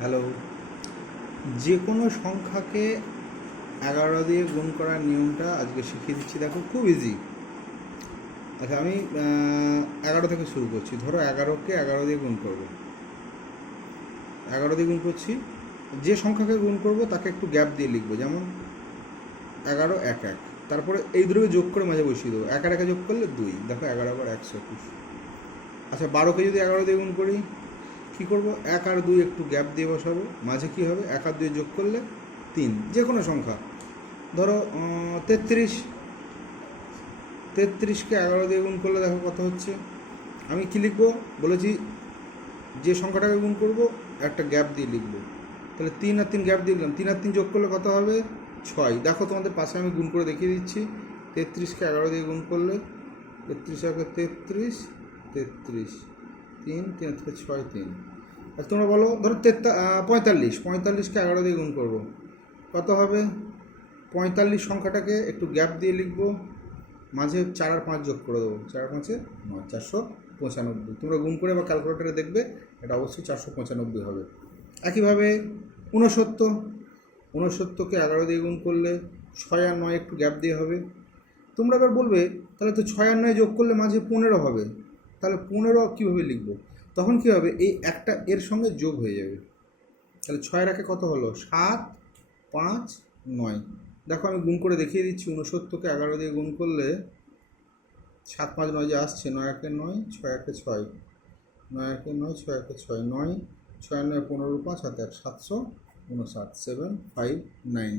Hello. যে কোনো সংখ্যাকে 11 দিয়ে গুণ করার নিয়মটা আজকে শিখিয়ে দিচ্ছি। দেখো, খুব ইজি। আচ্ছা, আমি 11 থেকে শুরু করছি। ধরো 11কে 11 দিয়ে গুণ করবো। 11 দিয়ে গুণ করছি। যে সংখ্যাকে গুণ করব তাকে একটু গ্যাপ দিয়ে লিখবো, যেমন 11 1 1। তারপরে এই দুটোকে যোগ করে মাঝে বসিয়ে দেবো। 1 আর 1 যোগ করলে 2। দেখো 11 বার 121। আচ্ছা, 12কে যদি 11 দিয়ে গুণ করি, কী করবো? 1 আর 2 একটু গ্যাপ দিয়ে বসাবো। মাঝে কী হবে? 1 আর 2 যোগ করলে 3। যে কোনো সংখ্যা, ধরো 33। 33কে 11 দিয়ে গুণ করলে দেখো কত হচ্ছে। আমি কী লিখবো বলেছি? যে সংখ্যাটাকে গুণ করব একটা গ্যাপ দিয়ে লিখবো। তাহলে 3 আর 3 গ্যাপ দিয়ে দিলাম। 3 আর 3 যোগ করলে কত হবে? 6। দেখো, তোমাদের পাশে আমি গুণ করে দেখিয়ে দিচ্ছি। 33কে 11 দিয়ে গুণ করলে 33 আগে 33, 33, 3 3 থেকে 6 3। আর তোমরা বলো, ধরো 45কে 11 দিয়ে গুণ করবো, কত হবে? 45 সংখ্যাটাকে একটু গ্যাপ দিয়ে লিখবো। মাঝে 4 আর 5 যোগ করে দেবো। 4 আর 5-এ 9, 495। তোমরা গুণ করে বা ক্যালকুলেটারে দেখবে, এটা অবশ্যই 495 হবে। একইভাবে 69কে 11 দিয়ে গুণ করলে 6 আর 9 একটু গ্যাপ দিয়ে হবে। তোমরা এবার বলবে, তাহলে তো 6 আর 9 যোগ করলে মাঝে 15 হবে। তাহলে 15 কীভাবে লিখবো? তখন কী হবে? এই একটা এর সঙ্গে যোগ হয়ে যাবে। তাহলে 6 রাখে কত হলো? 7 5 9। দেখো, আমি গুণ করে দেখিয়ে দিচ্ছি। 69কে 11 দিয়ে গুণ করলে 7 5 9 যে আসছে, 9 1 9, 6 1 6, 9 1 9, 6 1 6, 9 6 9 15 5 7 1 759, 7 5 9।